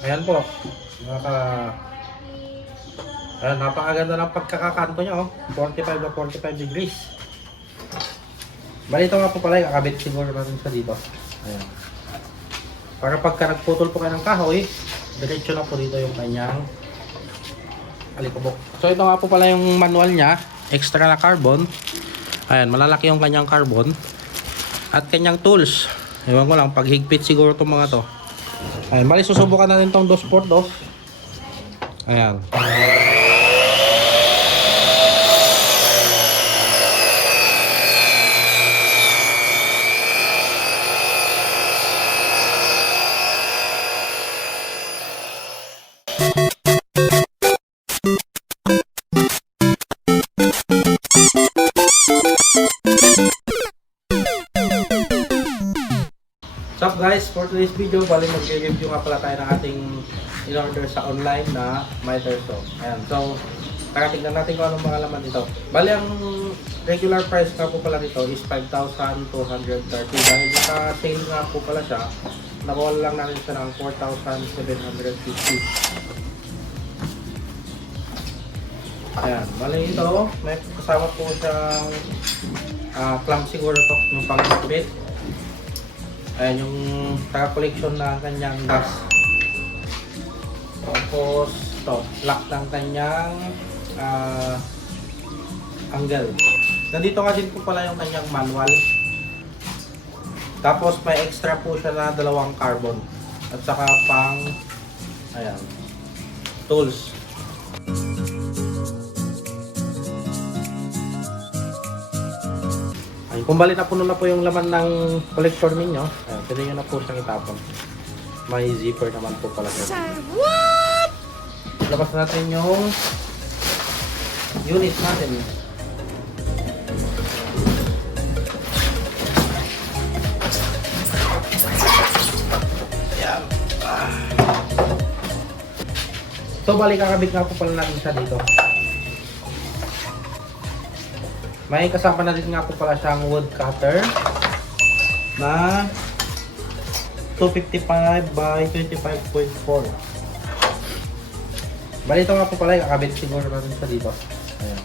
Ayan po. Naka, ayan, napakaganda ng pagkakakanto niya, oh. 45 na 45 degrees. Bali, ito nga po pala, kakabit siguro natin sa dito. Ayan. Para pagka nagputol po kayo ng kahoy, diretso na po dito yung kanyang alikabok. So ito nga po pala yung manual niya, extra na carbon. Ayan, malalaki yung kanyang carbon. At kanyang tools. Ewan ko lang, paghigpit siguro itong mga to. Ayan, bali susubukan natin itong 2x2. Ayan. What's up guys, for today's video, bali mag-review nga pala tayo ng ating in-order sa online na miter saw. Ayan, so tingnan natin kung anong mga laman dito. Bali ang regular price nga po pala nito is 5,230. Dahil sa sale nga po pala siya, nakuha lang natin siya ng 4,750. Ayan, bali ito, may kasama po siyang clamp siguro to, yung pang-bit. Ayan yung taga-collection na kanyang gas. Tapos ito, lock ng kanyang angle. Nandito nga din po pala yung kanyang manual. Tapos may extra po siya na dalawang carbon. At saka pang ayan, tools. Ay, kung bali napuno na po yung laman ng collector ninyo, ayan, pwede nyo na po siyang itapon. May zipper naman po pala siya. What? Labas natin yung unit natin. Ayan. So bali kakabit nga po pala natin siya dito. May kasama na din nga po pala siyang wood cutter na 255 by 25.4. Bali ito nga po pala, kakabit siguro natin sa dito. Ayan.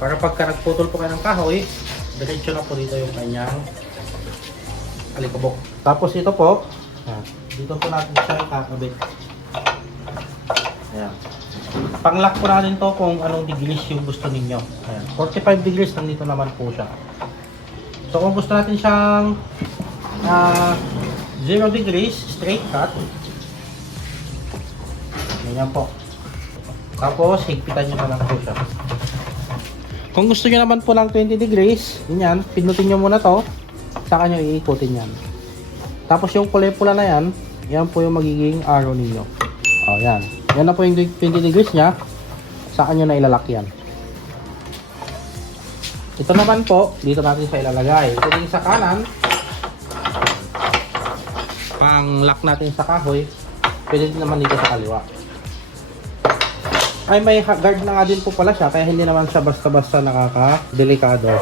Para pagka nagputol po kayo ng kahoy, diretso na po dito yung kanyang alikabok. Tapos ito po, dito po natin siya kakabit. Ayan. Pang-lock po natin to kung anong degrees yung gusto ninyo. Ayan. 45 degrees, nandito naman po siya. So kung gusto natin siyang 0 degrees, straight cut. Ganyan po. Tapos, higpitan nyo na lang po siya. Kung gusto nyo naman po ng 20 degrees, ganyan, pindutin nyo muna to. Saka nyo iikutin yan. Tapos yung kulay pula na yan, yan po yung magiging arrow ninyo. O, yan. Yan na po yung 20 degrees nya. Saan nyo na ilalak yan. Ito naman po, dito natin siya ilalagay. Ito din sa kanan, pang lock natin sa kahoy. Pwede din naman dito sa kaliwa. Ay, may guard na nga din po pala siya, kaya hindi naman siya basta-basta nakaka-delikado.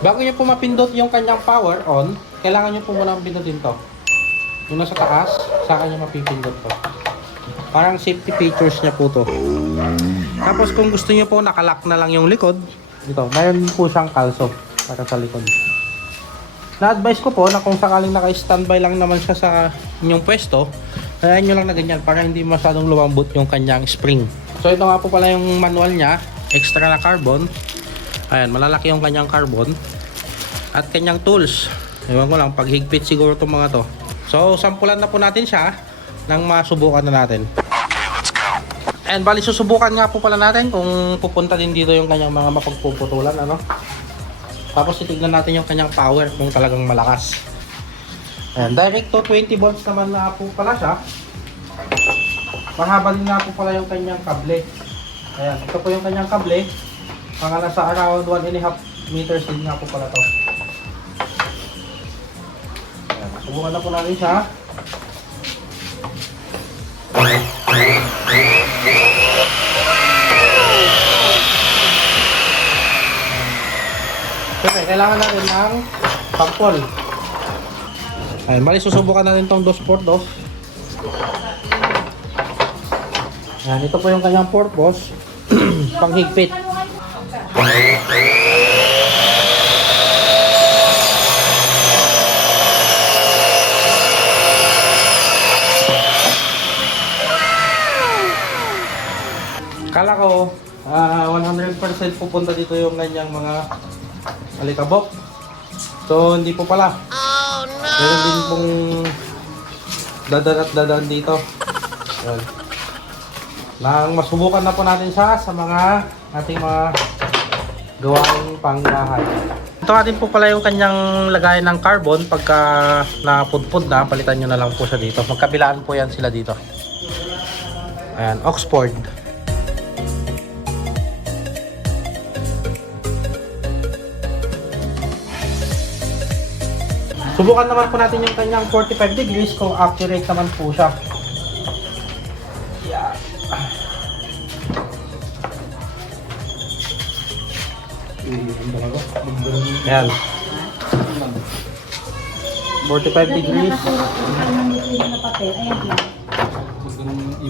Bago nyo po mapindot yung kanyang power on, kailangan nyo po muna pindutin to. Yung nasa taas, saka nyo mapipindot to. Parang safety features niya po to. Tapos kung gusto niyo po nakalock na lang yung likod, ito, mayroon po siyang kalso para sa likod. Na-advise ko po na kung sakaling naka-standby lang naman siya sa inyong pwesto, kaya nyo lang na ganyan para hindi masyadong lumambot yung kanyang spring. So ito nga po pala yung manual niya, extra na carbon. Ayan, malalaki yung kanyang carbon. At kanyang tools. Ewan ko lang, paghigpit siguro itong mga to. So sampulan na po natin siya nang masubukan na natin. And bali susubukan nga po pala natin kung pupunta din dito yung kanyang mga mapagpuputulan, ano. Tapos titignan natin yung kanyang power kung talagang malakas. Ayan, direct to 20 volts naman na po pala siya. Mahaba din nga po pala yung kanyang kable. Ayan, ito po yung kanyang kable. Mga nasa around 1.5 meters din nga po pala to. Ayan, subukan na po natin siya. Okay, kailangan natin ng sampol. Ayun, bali susubukan natin tong 2x2. Ayan, ito po yung kanyang purpose. Panghigpit. Kala ko 100% pupunta dito yung kanyang mga alikabok. So hindi po pala. Meron din pong dadan at dadan dito. Ayan. Nang masubukan na po natin siya sa mga ating mga gawaing pangbahay. Ito natin po pala yung kanyang lagayan ng carbon. Pagka napudpud na, palitan nyo na lang po siya dito. Magkabilaan po yan sila dito. Ayan, Oxford. Subukan naman po natin yung kanyang 45 degrees kung accurate naman po siya. Yeah. Ayan. 45 degrees.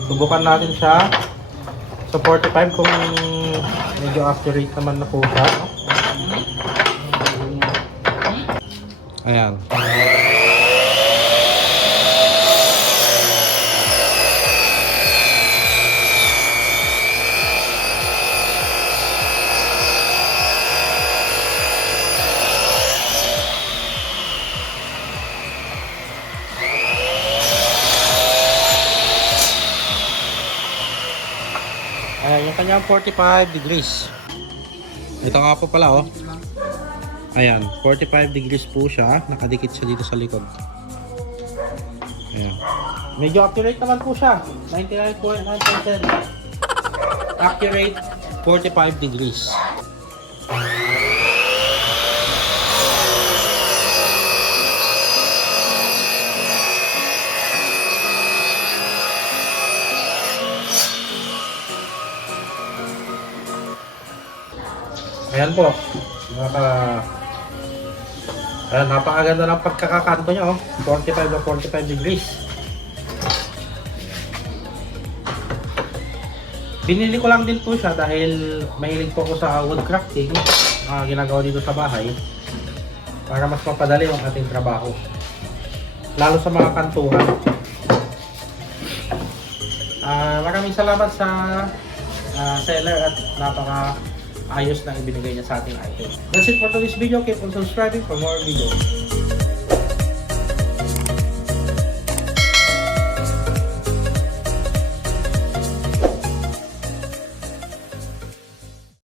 Subukan natin siya sa 45 kung medyo accurate naman na po siya. Ayan. Ayan, yung kanyang 45 degrees. Ito nga po pala, oh. Ayan, 45 degrees po siya. Nakadikit siya dito sa likod. Ayan. Medyo accurate naman po siya. 99.9%. Accurate 45 degrees. Ayan po. Ayan, napakaganda ng pagkakakanto niya, oh. 45 na 45 degrees. Binili ko lang din po siya dahil mahilig po ako sa woodcrafting. Ginagawa dito sa bahay. Para mas mapadali ang ating trabaho. Lalo sa mga kantuhan. Maraming salamat sa seller at napaka ayos na ibinigay niya sa ating item. That's it for today's video. Keep on subscribing for more videos.